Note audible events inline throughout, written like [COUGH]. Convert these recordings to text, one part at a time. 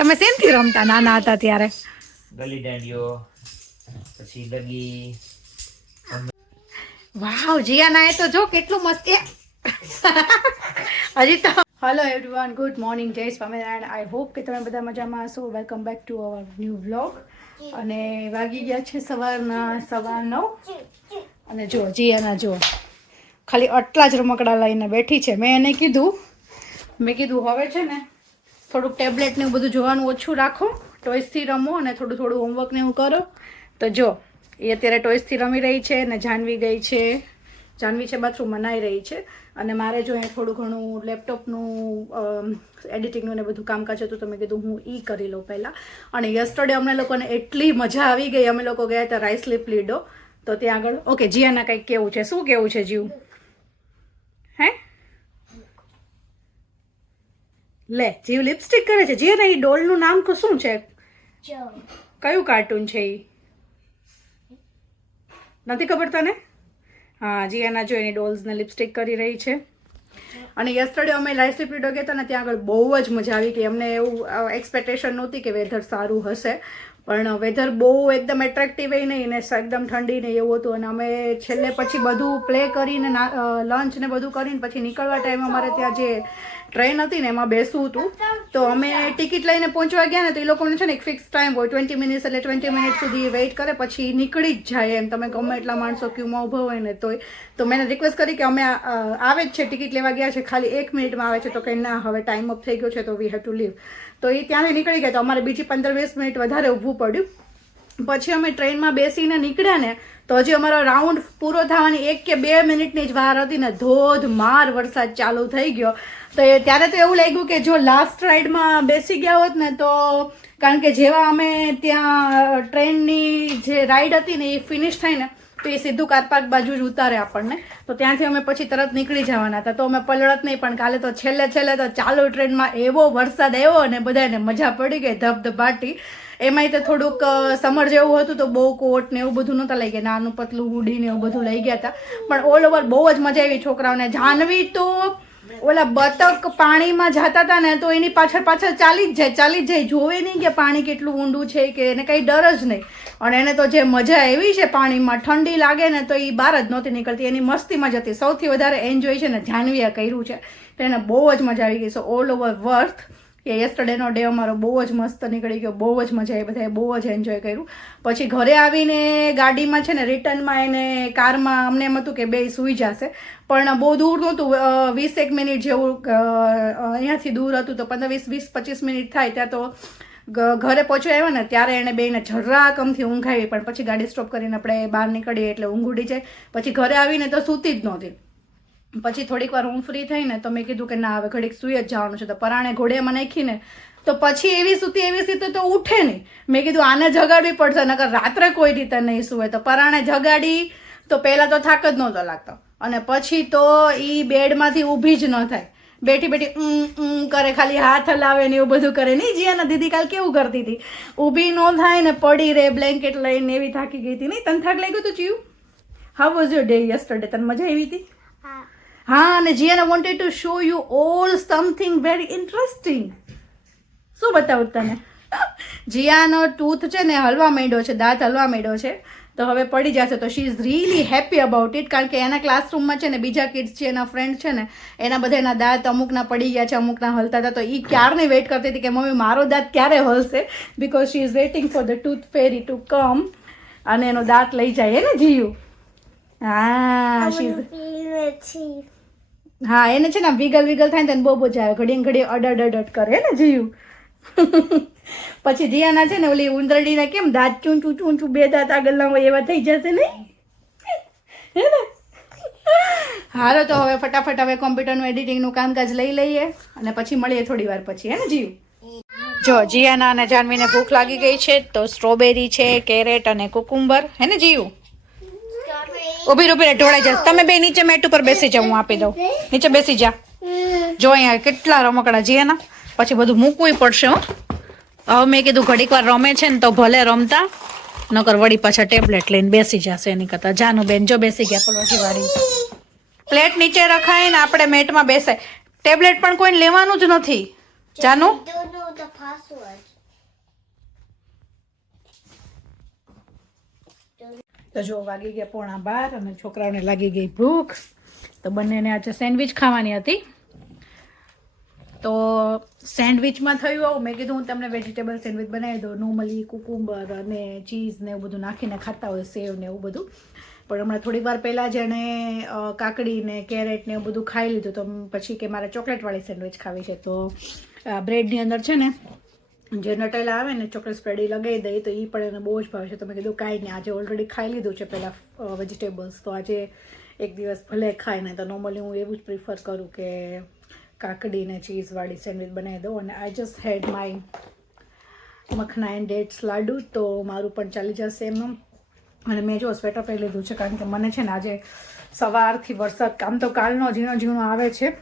તમે શેનથી રમતા નાના હતા ત્યારે? ગલી દાંડિયો પછી ડગી વાવ જીયાના એ તો જો કેટલું મસ્ત હજી તો હેલો એવરીવન ગુડ મોર્નિંગ જય સ્વામિનારાયણ. આઈ હોપ કે તમે બધા મજામાં હશો. Welcome back to our new blog અને વાગી ગયા છે સવારના સવાર નવ. અને જો જીયાના જો ખાલી આટલા જ રમકડા લઈને બેઠી છે. મેં એને કીધું મેં કીધું હવે છે ને થોડુંક ટેબ્લેટ ને એવું બધું જોવાનું ઓછું રાખો ટોયસથી રમો અને થોડું થોડું હોમવર્ક ને એવું કરો. તો જો, એ અત્યારે ટોયસથી રમી રહી છે અને જાનવી ગઈ છે. જાનવી છે બાથરૂમ મનાઈ રહી છે. અને મારે જો અહીંયા થોડું ઘણું લેપટોપનું એડિટિંગનું ને બધું કામકાજ હતું તો મેં કીધું હું ઈ કરી લઉં પહેલાં. અને યસ્ટરડે અમને લોકોને એટલી મજા આવી ગઈ. અમે લોકો ગયા હતા રાઈસ લીપ લીડો. તો ત્યાં આગળ, ઓકે, જીયાના કંઈક કેવું છે? શું કેવું છે જીવ? હે? લે જીવ લિપસ્ટિક કરે છે જે એ ડોલનું નામ ક- શું છે? કયું કાર્ટૂન છે એ નથી ખબર તને? હા જી એના જો એની ડોલ્સને લિપસ્ટિક કરી રહી છે. અને યસ્ટરડે અમે લાઈવ સ્લીપ લીડો ગયા હતા ને ત્યાં આગળ બહુ જ મજા આવી ગઈ. અમને એવું એક્સપેક્ટેશન નહોતી કે વેધર સારું હશે. પણ વેધર બહુ એકદમ એટ્રેક્ટિવ નહીં ને એકદમ ઠંડી ને એવું હતું અને અમે છેલ્લે પછી બધું પ્લે કરીને લંચ ને બધું કરીને પછી નીકળવા ટાઈમે અમારે ત્યાં જે ટ્રેન હતી ને એમાં બેસવું હતું. તો અમે ટિકિટ લઈને પહોંચવા ગયા ને તો એ લોકોને છે ને એક ફિક્સ ટાઈમ હોય ટ્વેન્ટી મિનિટ્સ એટલે ટ્વેન્ટી મિનિટ સુધી વેઇટ કરે, પછી નીકળી જ જાય એમ. તમે ગમે એટલા માણસો ક્યુમાં ઊભા હોય ને તોય. તો મેં રિક્વેસ્ટ કરી કે અમે આવે જ છે ટિકિટ લેવા ગયા છે, ખાલી એક મિનિટમાં આવે છે, તો કે ના, હવે ટાઈમ અપ થઈ ગયો છે, તો વી હેવ ટુ લીવ તો એ ત્યાંથી નીકળી ગયા તો અમારે બીજી પંદર વીસ મિનિટ વધારે ઊભું પડ્યું. પછી અમે ટ્રેનમાં બેસીને નીકળ્યા ને, તો હજી અમારો રાઉન્ડ પૂરો થવાની એક કે બે મિનિટની જ વાર હતી ને ધોધમાર વરસાદ ચાલુ થઈ ગયો. તો એ ત્યારે તો એવું લાગ્યું કે જો લાસ્ટ રાઈડમાં બેસી ગયા હોત ને, તો કારણ કે જેવા અમે ત્યાં ટ્રેનની જે રાઈડ હતી ને એ ફિનિશ થાય ને તો એ સીધું કારપાર્ક બાજુ જ ઉતારે આપણને. તો ત્યાંથી અમે પછી તરત નીકળી જવાના હતા. તો અમે પલળત નહીં, પણ કાલે તો છેલ્લે છેલ્લે તો ચાલુ ટ્રેનમાં એવો વરસાદ આવ્યો અને બધાને મજા પડી ગઈ, ધબધબાટી. એમાંય તો થોડુંક સમર જેવું હતું તો બહુ કોટ ને એવું બધું નહોતા લઈ ગયા. નાનું પતલું હુડી ને એવું બધું લઈ ગયા હતા. પણ ઓલ ઓવર બહુ જ મજા આવી છોકરાઓને. જાનવી તો ઓલા બતક પાણીમાં જતા હતા ને તો એની પાછળ પાછળ ચાલી જ જાય, ચાલી જ જાય. જોવે નહીં કે પાણી કેટલું ઊંડું છે કે એને કંઈ ડર જ નહીં. અને એને તો જે મજા એવી છે પાણીમાં, ઠંડી લાગે ને તો એ બહાર જ નહોતી નીકળતી. એની મસ્તીમાં જતી. સૌથી વધારે એન્જોય છે ને જાનવીએ કર્યું છે. તો એને બહુ જ મજા આવી ગઈ. છે ઓલ ઓવર વર્થ કે યસ્ટરડેનો ડે અમારો બહુ જ મસ્ત નીકળી ગયો, બહુ જ મજા આવી, બધાએ બહુ જ એન્જોય કર્યું. પછી ઘરે આવીને ગાડીમાં છે ને રિટર્નમાં એને કારમાં અમને એમ હતું કે બે સૂઈ જશે. પણ બહુ દૂર નહોતું વીસ એક મિનિટ જેવું અહીંયાથી દૂર હતું તો પંદર વીસ વીસ, પચીસ મિનિટ થાય ત્યાં તો ઘરે પહોંચ્યો આવ્યા ને ત્યારે એને બેને જરાકમથી ઊંઘ આવી, પણ પછી ગાડી સ્ટોપ કરીને આપણે બહાર નીકળીએ એટલે ઊંઘ ઉડી જાય. પછી ઘરે આવીને તો સૂતી જ નહોતી. પછી થોડીક વાર હું ફ્રી થઈને તો મેં કીધું કે ના, હવે ઘડીક સુઈ જ જવાનું છે. તો પરાણે ઘોડિયામાં નાખીને તો પછી એવી સૂતી એવી સૂતી તો ઉઠે નહીં. મેં કીધું આને જગાડવી પડશે, નકર રાત્રે કોઈ રીતે નહીં સુવે. તો પરાણે જગાડી તો પહેલાં તો થાક જ નહોતો લાગતો. અને પછી તો એ બેડમાંથી ઊભી જ ન થાય. બેઠી બેઠી ઊં ઊં કરે, ખાલી હાથ હલાવે ને એવું બધું કરે. નહીં જીયાના દીદી કાલ કેવું કરતી હતી? ઊભી ન થાય ને પડી રે બ્લેન્કેટ લઈને એવી થાકી ગઈ હતી. નહીં, તને થાક લાગ્યું હતું ચીયું? How was your day yesterday તને મજા આવી હતી? હા. અને Jiyana wanted to show you all something very interesting શું બતાવું તને? જીયાનો ટૂથ છે ને હલવા માંડ્યો છે દાંત હલવા માંડ્યો છે. તો હવે પડી જશે તો she is really happy about it કારણ કે એના ક્લાસરૂમમાં છે ને બીજા કિડ્સ છે એના ફ્રેન્ડ છે ને એના બધા એના દાંત અમુકના પડી ગયા છે અમુકના હલતા હતા તો એ ક્યારની વેઇટ કરતી હતી કે મમ્મી મારો દાંત ક્યારે હલશે? Because she is waiting for the tooth fairy to come અને એનો દાંત લઈ જાય હે ને જીયુ? હા શી ઇઝ હા, એને છે ને વિગલ વિગલ થાય ને બહુ મજા આવે. ઘડી ઘડી અડડ અડડ કરે ને, જીયું? [LAUGHS] પછી જીયાના છે ને ઓલી ઉંદરડીના કેમ દાંત ચૂંચું ચૂંચું બે દાંત આગળના હોય એવા થઈ જશે નહીં? હારો તો હવે ફટાફટ હવે કોમ્પ્યુટરનું એડિટિંગનું કામકાજ લઈ લઈએ અને પછી મળીએ થોડી વાર પછી, હે ને, જીયું? જો, જીયાના અને જાનવીને ભૂખ લાગી ગઈ છે, તો સ્ટ્રોબેરી છે, કેરેટ અને કુકુંબર, હે ને, જીયું? ઊભી ઊભી ઢોળાઈ જશે તમે બે નીચે મેટ ઉપર બેસી હું આપી દઉં. નીચે બેસી જા. જો અહીંયા કેટલા રમકડા જઈએ ને. પછી બધું મૂકવું પડશે, હો. હવે મેં કીધું ઘડીક વાર રમે છે ને તો ભલે રમતા, નકર વળી પાછા ટેબ્લેટ લઈને બેસી જશે એની કરતા. જાનું બેન, જો બેસી ગયા પલોઠી વાળી પ્લેટ નીચે રખાય ને, આપણે મેટમાં બેસાય. ટેબ્લેટ પણ કોઈને લેવાનું જ નથી. જાનું? તો જો વાગી ગયા પોણા બાર અને છોકરાઓને લાગી ગઈ ભૂખ, તો બંનેને આજે સેન્ડવિચ ખાવાની હતી. તો સેન્ડવિચમાં થયું આવું. મેં કીધું, હું તમને વેજીટેબલ સેન્ડવિચ બનાવી દઉં, નોર્મલી કુકુંબર અને ચીઝ ને એવું બધું નાખીને ખાતા હોય, સેવ ને એવું બધું. પણ હમણાં થોડીક વાર પહેલાં જ એણે કાકડી ને કેરેટ ને એવું બધું ખાઈ લીધું. તો પછી કે મારે ચોકલેટવાળી સેન્ડવિચ ખાવી છે. તો બ્રેડની અંદર છે ને જે નટેલા આવે ને ચોકલેટ સ્પ્રેડ લગાવી દઈએ તો એ પણ એને બહુ જ ભાવે છે. તો મેં કીધું કાંઈ નહીં, આજે ઓલરેડી ખાઈ લીધું છે પહેલાં વેજીટેબલ્સ તો આજે એક દિવસ ભલે ખાય ને તો નોર્મલી હું એવું જ પ્રિફર કરું કે કાકડી ને ચીઝવાળી સેન્ડવિચ બનાવી દઉં. અને I just had my makhana and dates laddu, તો મારું પણ ચાલી જશે એમનું. અને મેં જો સ્વેટર પહેરી લીધું છે, કારણ કે મને છે ને આજે સવારથી વરસાદ કામ તો કાલનો ઝીણો ઝીણો આવે છે.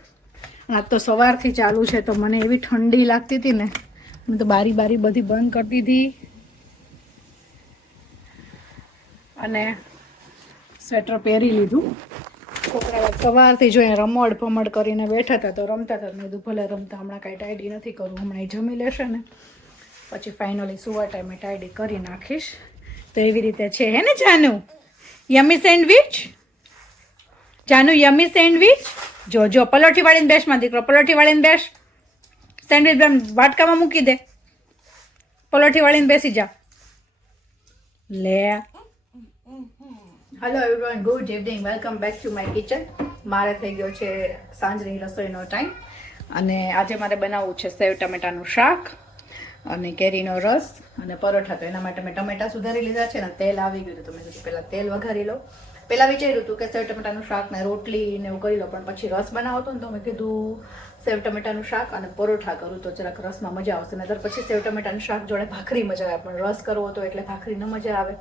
આજ તો સવારથી ચાલુ છે, તો મને એવી ઠંડી લાગતી હતી ને મેં તો બારી બારી બધી બંધ કરી દીધી. અને સ્વેટર પહેરી લીધું. છોકરા સવારથી જો એ રમડ ભમડ કરીને બેઠા હતા તો રમતા હતા. મેં ભલે રમતા, હમણાં કાંઈ ટાઈડી નથી કરવું હમણાં એ જમી લેશે ને. પછી ફાઇનલી સુવા ટાઈમે ટાઈડી કરી નાખીશ. તો એવી રીતે છે હે ને Janu? Yummy sandwich? Janu, yummy sandwich? જો જો, પલોઠી વાળીને બેસમાં દીકરો, પલોઠી વાળીને બેસ. સેન્ડવિચ આમ વાટકામાં મૂકી દે. પલોઠી વાળીને બેસી જા. લે. Hello everyone good evening welcome back to my kitchen મારે થઈ ગયો છે સાંજની રસોઈનો ટાઈમ અને આજે મારે બનાવવું છે સેવ ટમેટાનું શાક અને કેરીનો રસ અને પરોઠા. તો એના માટે મેં ટમેટા સુધારી લીધા છે ને તેલ આવી ગયું તો મેં પહેલાં તેલ વઘારી લો પહેલાં વિચાર્યું હતું કે સેવ ટમેટાનું શાક ને રોટલી ને એવું કરી લો પણ પછી રસ બનાવો હતો ને તો મેં કીધું સેવ ટમેટાનું શાક અને પરોઠા કરું તો જરાક રસમાં મજા આવશે. નહીતર પછી સેવ ટમેટાનું શાક જોડે ભાખરી મજા આવે. પણ રસ કરવો હતો એટલે ભાખરી ન મજા આવે.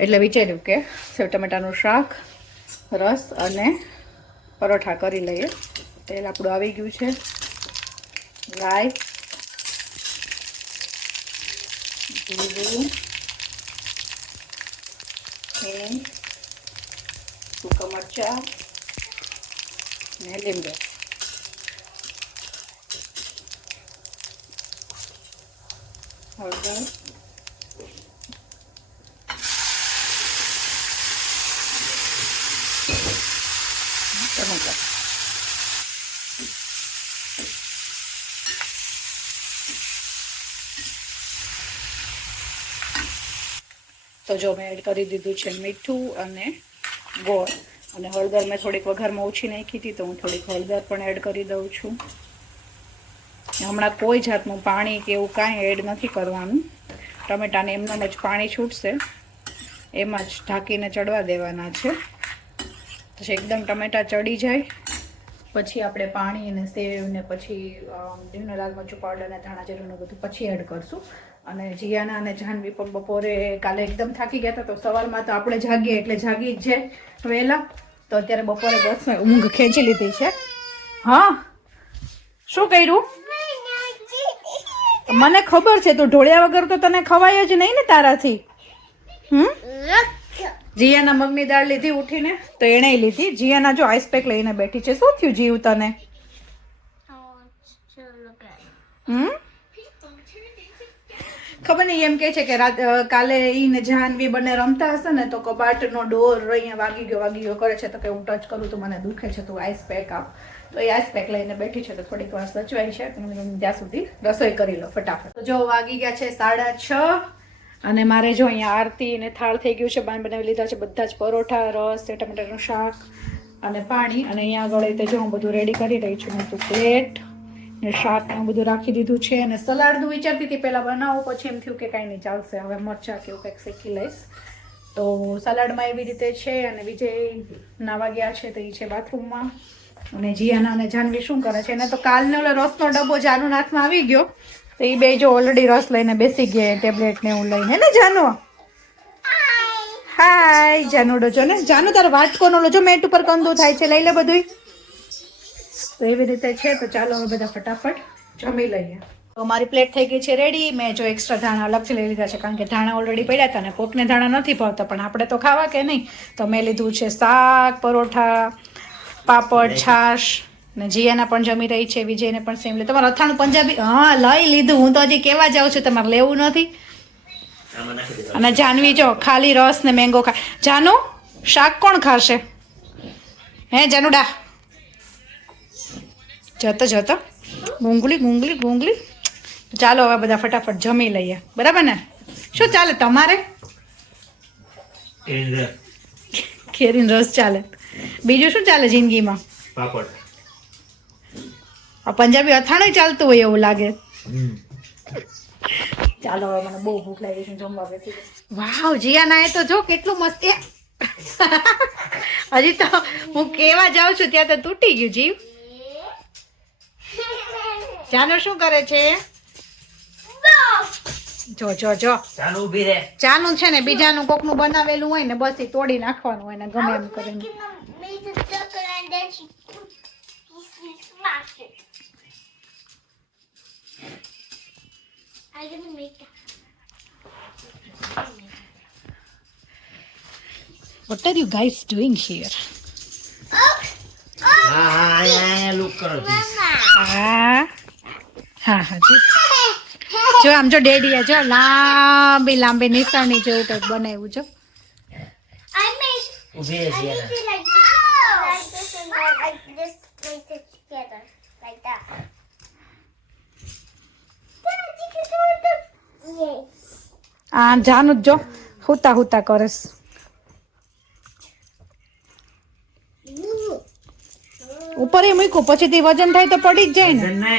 એટલે વિચાર્યું કે સેવ ટમેટાનું શાક, રસ અને પરોઠા કરી લઈએ. તેલ આપણું આવી ગયું છે. રાઈ, જીરું, હિંગ મરચાં ને લીંબુ. હળદર તો જો મેં એડ કરી દીધું છે મીઠું અને ગોળ. અને હળદર મેં થોડીક વઘારમાં ઓછી નાખી હતી, તો હું થોડીક હળદર પણ એડ કરી દઉં છું. હમણાં કોઈ જાતનું પાણી કે એવું કાંઈ એડ નથી કરવાનું. ટમેટાને એમનામ જ પાણી છૂટશે. એમાં જ ઢાંકીને ચડવા દેવાના છે. પછી એકદમ ટમેટા ચડી જાય. પછી આપણે પાણી અને સેવ પછી લીમડો, લાલ મરચું પાવડર અને ધાણા જીરુંનું બધું પછી એડ કરશું. અને જીયાના અને જાહ્નવી પણ બપોરે કાલે એકદમ થાકી ગયા હતા તો સવારમાં તો આપણે જાગીએ એટલે જાગી જ જાય વહેલા. તો અત્યારે બપોરે બસ ઊંઘ ખેંચી લીધી છે. હા? શું કર્યું? મને ખબર છે, તું ઢોળ્યા વગર તો તને ખવાય જ નહીં ને તારાથી. હમ? જીયાના મગની દાળ લીધી ઉઠીને, તો એણે લીધી. જીયાના જો આઈસ પેક લઈને બેઠી છે. શું થયું જીવ તને? હમ? ખબર નહીં, એમ કે છે કે રાત કાલે ઈને જાહ્નવી બંને રમતા હશે ને, તો કબાટનો ડોર અહીંયા વાગી ગયો વાગી ગયો, કરે છે તો કે હું ટચ કરું તો મને દુખે છે, તું આઈસ પેક આપ. તો એ આઈસ લઈને બેઠી છે તો થોડીક વાર સચવાઈ છે. ત્યાં સુધી રસોઈ કરી લો ફટાફટ. જો વાગી ગયા છે સાડા છ અને મારે જો અહીંયા આરતી ને થાળ થઈ ગયું છે, બાન બનાવી લીધા છે, બધા જ પરોઠા, રસ છે ટમેટાનું શાક અને પાણી. અને અહીંયા આગળ તે જો હું બધું રેડી કરી રહી છું તો પ્લેટ ને શાક ને બધું રાખી દીધું છે. અને સલાડનું વિચારતી હતી પહેલાં બનાવું, પછી એમ થયું કે કાંઈ નહીં, ચાલશે. હવે મરચાં કે એવું કંઈક શેકી લઈશ. તો સલાડમાં એવી રીતે છે અને વિજય નાવા ગયા છે તો એ છે બાથરૂમમાં અને જીયાના અને જાનવી શું કરે છે? એને તો કાલનો રસનો ડબ્બો જાનુના હાથમાં આવી ગયો, તો એ બે જો ઓલરેડી રસ લઈને બેસી ગયા ટેબ્લેટ ને એવું લઈને. ને જાનુ? હાય જાનુડો ડોજો ને. જાનુ, તારો વાટકોનો લોજો મેટ ઉપર કંદુ થાય છે, લઈ લે બધું તો એવી રીતે છે, તો ચાલો હવે બધા ફટાફટ જમી લઈએ. તો મારી પ્લેટ થઈ ગઈ છે રેડી મેં જો એક્સ્ટ્રા ધાણા અલગથી લઈ લીધા છે, કારણ કે ધાણા ઓલરેડી પડ્યા હતા ને કોકને ધાણા નથી ભાવતા, પણ આપણે તો ખાવા કે નહીં? તો મેં લીધું છે શાક, પરોઠા પાપડ છાશ ને જીયાના પણ જમી રહી છે વિજયને પણ સેમ લે. તમારે અથાણું પંજાબી હા લઈ લીધું. હું તો હજી કેવા જાઉં છું તમારે લેવું નથી. અને જાનવી જો ખાલી રસ ને મેંગો ખા જાનુ શાક કોણ ખાશે? હે જાનુડા? જતો જતો. ગુંગલી ગુંગલી ગુંગલી ચાલો હવે બધા ફટાફટ જમી લઈએ. બરાબર ને? શું ચાલે તમારે? એન્ડ રસ ચાલે. બીજું શું ચાલે જિંદગીમાં? પાપડ. આ પંજાબી અથાણું ચાલતું હોય એવું લાગે. ચાલો હવે મને બહુ ભૂખ લાગી છે જમવા બેસી વાવ જીયાના એ તો જો કેટલું મસ્ત એ. હજી તો હું કેવા જાઉં છું ત્યાં તો તૂટી ગયું જીવ. જાનો શું કરે છે? જો જો જો. ચાલુ ઊભી રહે. ચાનું છે ને બીજાનું કોકનું બનાવેલું હોય ને બસ એ તોડી નાખવાનું હોય ને ગમે એમ કરીને. Made the circle and then she she smashed it. I'm gonna make what are you guys doing here Oh, હા હા અહીંયા અહીંયા લુક કરો જી હા હા હા જી જો આમ જો ડેડીએ જો લાંબી લાંબી નિશાની જેવું કંઈક બનાવ્યું જો I made ઊભી રહે I made જીયાના it like like this, like together, like that. Dad, you can do it. Yes. આ જાનું જ જો હુતા હુતા કરસ ઉપર એ મૂક્યું પછી તે વજન થાય તો પડી જ જાય ને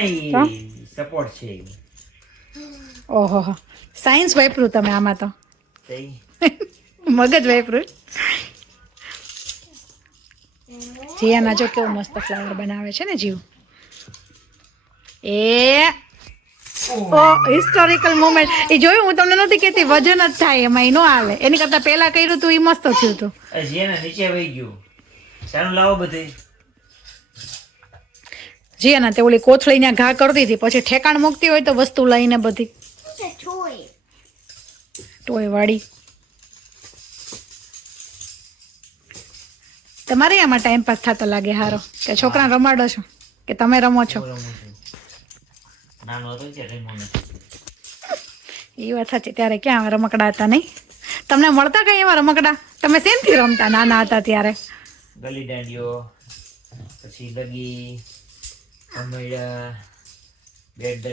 સપોર્ટ છે ઓહો સાયન્સ વાપરું તમે આમાં તો મગજ વાપર્યું જીયાના જો કેવો મસ્ત ફ્લાવર બનાવે છે ને જીવ. એ ઓ હિસ્ટોરિકલ મોમેન્ટ એ જોયું હું તમને નથી કહેતી વજન જ થાય એમાં ઈ નો આવે એની કરતા પહેલા કર્યું તું એ મસ્ત થયું હતું જીયાના નીચે વહી ગયું. સારું લાવો બધે. જીયાના તે ઓલી કોથળી ત્યાં ઘા કરતી હતી પછી ઠેકાણ મૂકતી હોય તો વસ્તુ લઈને બધી. ટોય વાળી. તમારે આમાં ટાઈમ પાસ થતો લાગે હારો. કે છોકરાને રમાડો છો કે તમે રમો છો. એ વાત સાચી. ત્યારે ક્યાં રમકડા હતા નહીં? તમને મળતા કઈ એવા રમકડા? તમે શેનથી રમતા નાના હતા ત્યારે? ગલી દાંડીઓ પછી દગી અમૈડા બેડડે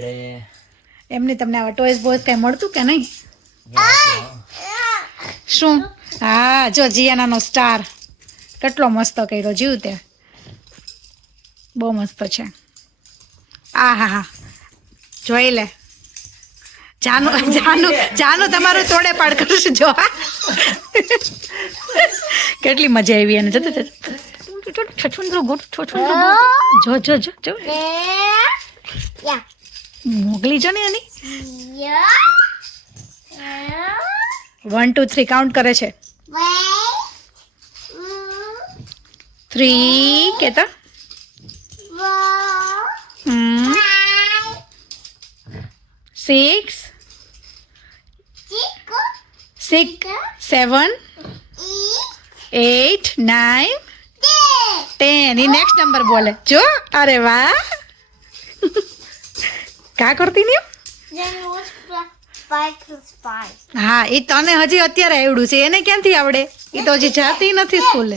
એમને એમની તમને આવા ટોયસ બોયસ કઈ મળતું કે નહીં? શું? હા જો જીયાનાનો સ્ટાર કેટલો મસ્ત કર્યો જીવ તે. બહુ મસ્ત છે. આ હા હા. જોઈ લે. જાનું જાનુ જાનુ તમારું તોડે પાડ કરશે જો. કેટલી મજા આવી એને જતો જતો જો. જો જો જો. મોકલી જો ને એની. વન ટુ થ્રી કાઉન્ટ કરે છે. થ્રી કેતા? Six six, six seven eight, nine ten. એ નેક્સ્ટ નંબર બોલે. જો અરે વાહ. [LAUGHS] કા કરતી ની હા એ તને હજી અત્યારે આવડ્યું છે. એને ક્યાંથી આવડે? એ તો હજી જાતી નથી સ્કૂલે.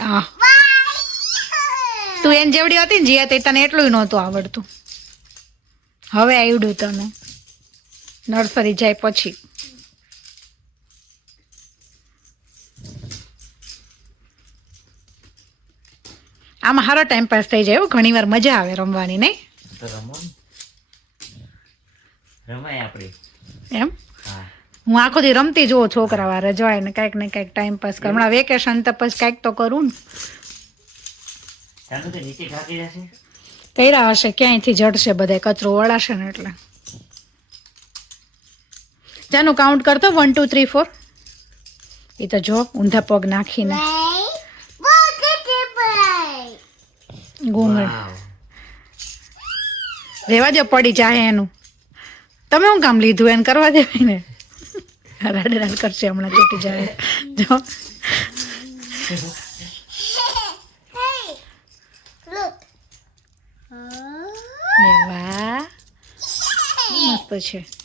હા. તું એને જેવડી હતી ને જીયા તે તને એટલું નહોતું આવડતું. હવે આવડ્યું તને. નર્સરી જાય પછી. આમાં સારો ટાઈમ પાસ થઈ જાય ઘણી વાર મજા આવે રમવાની નહીં. રમાય આપણે એમ? હું. આખો દી રમતી જોઉં છોકરા વારે જાય ને કાંઈક ને કાંઈક ટાઈમ પાસ કર. હમણાં વેકેશન તો પછી કાંઈક તો કરું ને. કર્યા હશે ક્યાંયથી જડશે બધા કચરો વળાશે ને એટલે. જાનું કાઉન્ટ કરતો વન ટુ થ્રી ફોર એ તો જો ઊંધા પગ નાખીને. ગુંગળ. રેવા દો પડી જાય એનું. તમે શું કામ લીધું? એને કરવા દેવાય ને? રાડ રાડ કરશે હમણાં તૂટી જાય. જો. વાહ. મસ્ત છે.